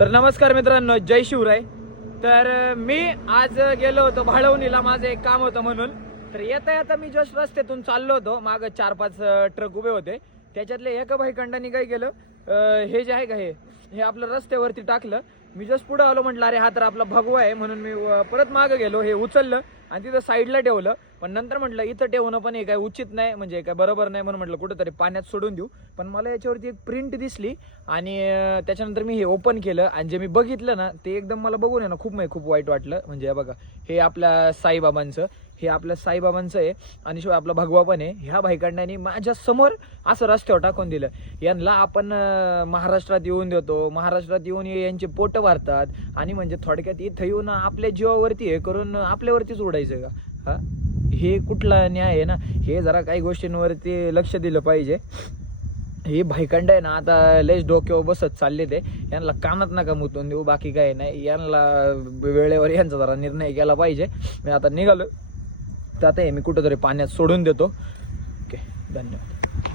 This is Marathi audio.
तर नमस्कार मित्रांनो, जय शिवराय. तर मी आज गेलो होतो भाळवणीला, माझं एक काम होतं म्हणून. तर येता येता मी जस्ट रस्त्यातून चाललो होतो, मागं 4-5 ट्रक उभे होते. त्याच्यातले एका भाईखंडाने काय केलं, हे जे आहे का हे आपलं रस्त्यावरती टाकलं. मी जस्ट पुढं आलो, म्हटलं अरे हा तर आपला भगवा आहे, म्हणून मी परत मागं गेलो, हे उचललं आणि तिथं साईडला ठेवलं. पण नंतर म्हटलं इथं ठेवणं पण हे काय उचित नाही, म्हणजे काय बरोबर नाही, म्हणून म्हटलं कुठंतरी पाण्यात सोडून देऊ. पण मला याच्यावरती एक प्रिंट दिसली आणि त्याच्यानंतर मी हे ओपन केलं आणि जे मी बघितलं ना ते एकदम मला बघून आहे ना खूप वाईट वाटलं. म्हणजे हे बघा, हे आपल्या साईबाबांचं आहे आणि शिवाय आपला भगवा पण आहे. ह्या भाईकांड्याने माझ्या समोर असं रस्त्यावर टाकून दिलं. यांना आपण महाराष्ट्रात येऊन देतो, महाराष्ट्रात येऊन यांचे पोट भरतात आणि म्हणजे थोडक्यात इथं येऊन आपल्या जीवावरती हे करून आपल्यावरतीच उडायचं का? हा, हे कुठला न्याय आहे ना? हे जरा काही गोष्टींवरती लक्ष दिलं पाहिजे. हे भाईखंड आहे ना आता लयच डोक्यावर बसत चालले ते. यांना कानात नका मुतून देऊ, बाकी काही नाही. यांना वेळेवर यांचा जरा निर्णय केला पाहिजे. मी आता निघालो, तर आता हे मी कुठंतरी पाण्यात सोडून देतो. ओके, धन्यवाद.